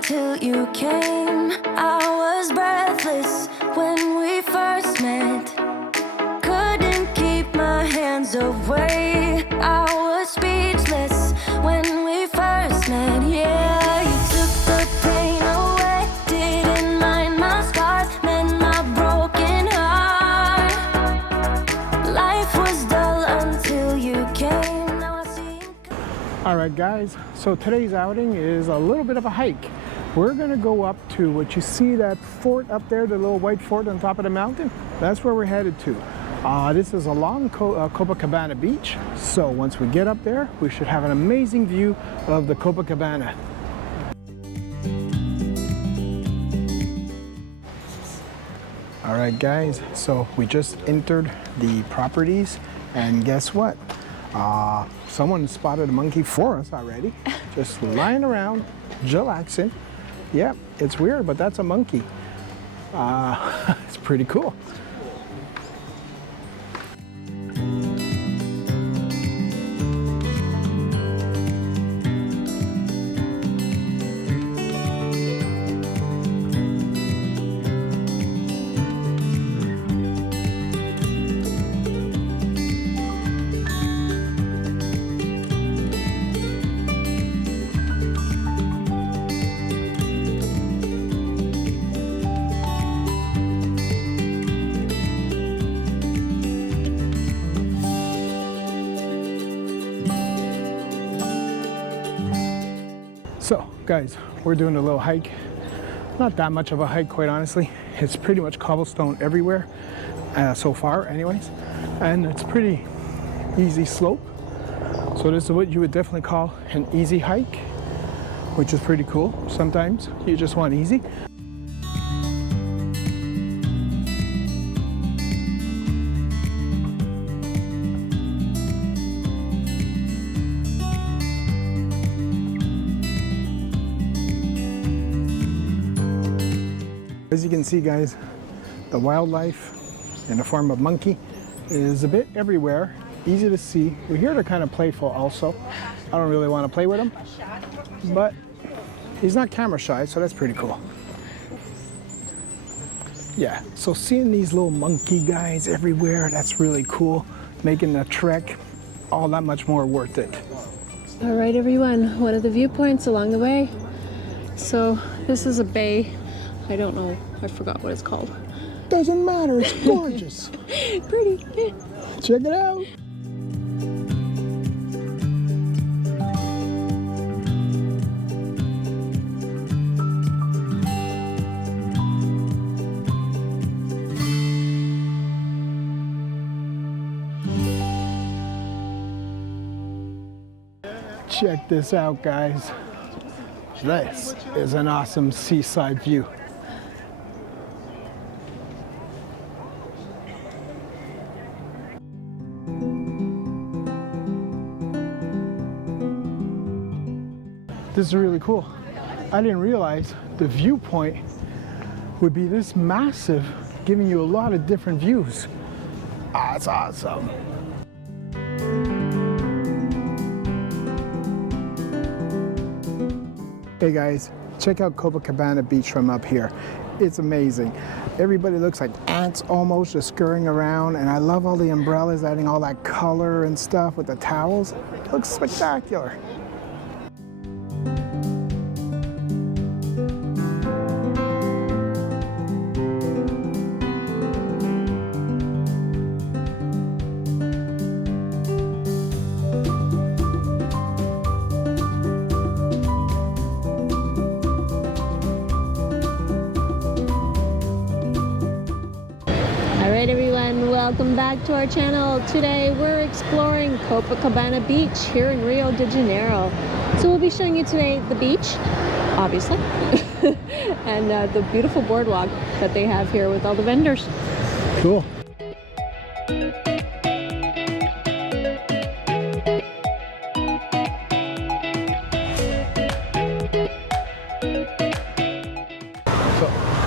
until you came. I was breathless when we first met. Couldn't keep my hands away. I was speechless when we first met. Yeah, you took the pain away. Didn't mind my scars, mend my broken heart. Life was dull until you came. Now I see. All right, guys, so today's outing is a little bit of a hike. We're gonna go up to what you see, that fort up there, the little white fort on top of the mountain. That's where we're headed to. This is along Copacabana Beach. So once we get up there, we should have an amazing view of the Copacabana. All right, guys, so we just entered the properties, and guess what? Someone spotted a monkey for us already, just lying around, chillaxing. Yep, it's weird, but that's a monkey. It's pretty cool. So guys, we're doing a little hike. Not that much of a hike, quite honestly. It's pretty much cobblestone everywhere, so far anyways. And it's pretty easy slope. So this is what you would definitely call an easy hike, which is pretty cool. Sometimes you just want easy. As you can see, guys, the wildlife in the form of monkey is a bit everywhere, easy to see. We're here to kind of playful also. I don't really want to play with him, but he's not camera shy, so that's pretty cool. Yeah, so seeing these little monkey guys everywhere, that's really cool. Making the trek all that much more worth it. All right, everyone, one of the viewpoints along the way. So this is a bay. I don't know, I forgot what it's called. Doesn't matter, it's gorgeous. Pretty. Check it out. Check this out, guys. This is an awesome seaside view. This is really cool. I didn't realize the viewpoint would be this massive, giving you a lot of different views. That's awesome. Hey guys, check out Copacabana Beach from up here. It's amazing. Everybody looks like ants almost, just scurrying around, and I love all the umbrellas adding all that color and stuff with the towels. It looks spectacular. Alright everyone, welcome back to our channel. Today we're exploring Copacabana Beach here in Rio de Janeiro. So we'll be showing you today the beach, obviously, and the beautiful boardwalk that they have here with all the vendors. Cool.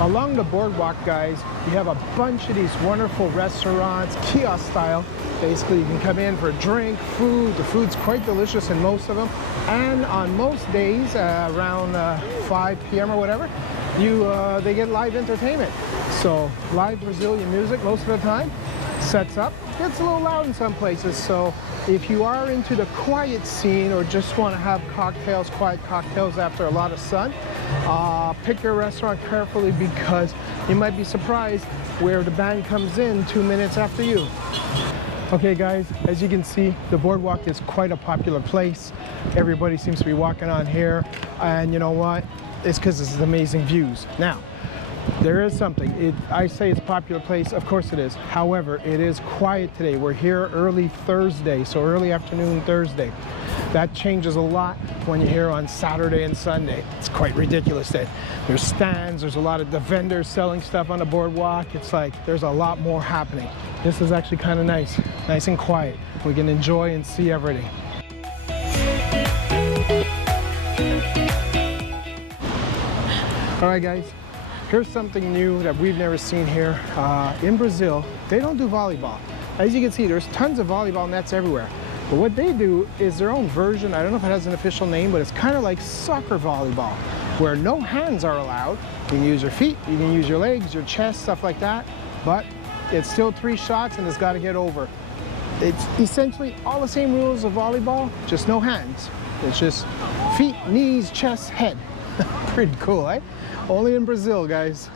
Along the boardwalk, guys, you have a bunch of these wonderful restaurants, kiosk style, Basically, you can come in for a drink, food. The food's quite delicious in most of them. And on most days, around 5 p.m. or whatever, they get live entertainment. So live Brazilian music most of the time. Sets up. Gets a little loud in some places. So if you are into the quiet scene or just want to have cocktails, quiet cocktails after a lot of sun, pick your restaurant carefully because you might be surprised where the band comes in 2 minutes after you. Okay guys, as you can see, the boardwalk is quite a popular place. Everybody seems to be walking on here, and you know what? It's because it's amazing views. Now, there is something. I say it's a popular place, of course it is. However, it is quiet today. We're here early Thursday, so early afternoon Thursday. That changes a lot when you're here on Saturday and Sunday. It's quite ridiculous that there's stands, there's a lot of the vendors selling stuff on the boardwalk. It's like there's a lot more happening. This is actually kind of nice and quiet. We can enjoy and see everything. All right guys, here's something new that we've never seen here. In Brazil, they don't do volleyball. As you can see, there's tons of volleyball nets everywhere. But what they do is their own version. I don't know if it has an official name, but it's kind of like soccer volleyball, where no hands are allowed. You can use your feet, you can use your legs, your chest, stuff like that. But it's still 3 shots and it's got to get over. It's essentially all the same rules of volleyball, just no hands. It's just feet, knees, chest, head. Pretty cool, eh? Only in Brazil, guys.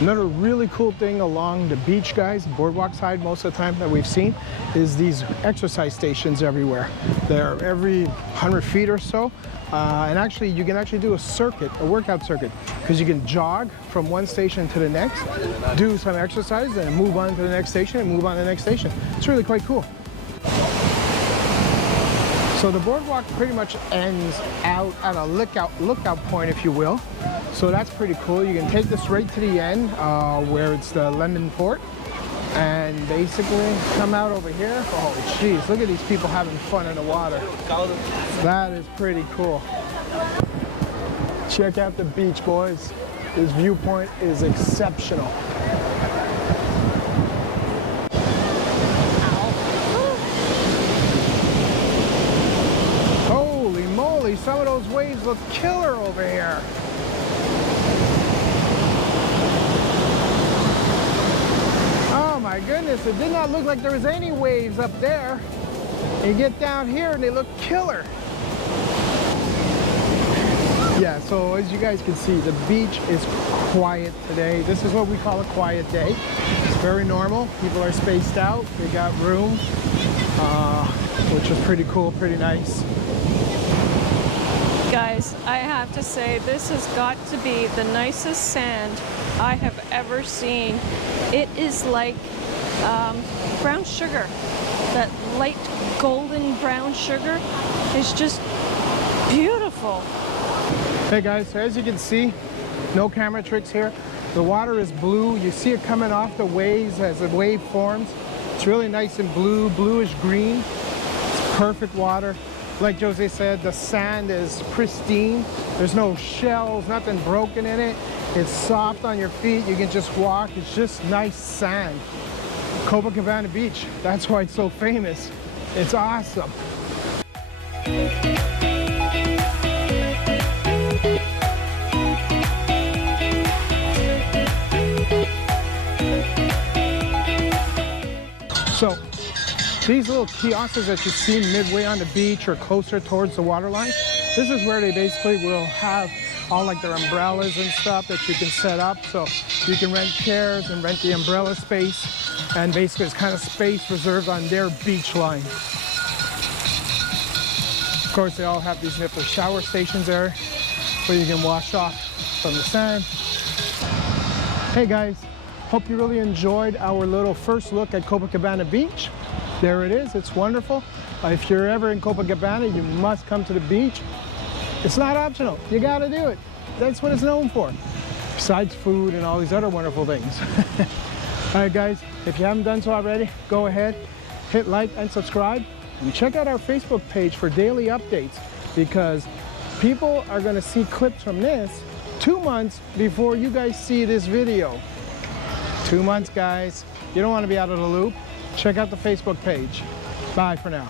Another really cool thing along the beach, guys, boardwalk side most of the time that we've seen, is these exercise stations everywhere. They're every 100 feet or so. And actually, you can actually do a circuit, a workout circuit, because you can jog from one station to the next, do some exercise, and move on to the next station, and move on to the next station. It's really quite cool. So the boardwalk pretty much ends out at a lookout point, if you will. So that's pretty cool. You can take this right to the end where it's the Leme port and basically come out over here. Oh geez, look at these people having fun in the water. That is pretty cool. Check out the beach, boys. This viewpoint is exceptional. Holy moly, some of those waves look killer over here. Oh my goodness, it did not look like there was any waves up there. You get down here and they look killer. Yeah, so as you guys can see, the beach is quiet today. This is what we call a quiet day. It's very normal. People are spaced out. They got room, which is pretty cool, pretty nice. Guys, I have to say, this has got to be the nicest sand I have ever seen. It is like brown sugar. That light golden brown sugar is just beautiful. Hey guys, so as you can see, no camera tricks here. The water is blue. You see it coming off the waves as the wave forms. It's really nice and blue, bluish green. It's perfect water. Like Jose said, the sand is pristine. There's no shells, nothing broken in it. It's soft on your feet. You can just walk. It's just nice sand. Copacabana Beach, that's why it's so famous. It's awesome. So these little kiosks that you see midway on the beach or closer towards the waterline, this is where they basically will have all like their umbrellas and stuff that you can set up. So you can rent chairs and rent the umbrella space. And basically it's kind of space reserved on their beach line. Of course, they all have these little shower stations there where you can wash off from the sand. Hey guys, hope you really enjoyed our little first look at Copacabana Beach. There it is, it's wonderful. If you're ever in Copacabana, you must come to the beach. It's not optional, you gotta do it. That's what it's known for, besides food and all these other wonderful things. All right guys, if you haven't done so already, go ahead, hit like and subscribe, and check out our Facebook page for daily updates, because people are gonna see clips from this 2 months before you guys see this video. 2 months, guys. You don't wanna be out of the loop. check out the Facebook page. Bye for now.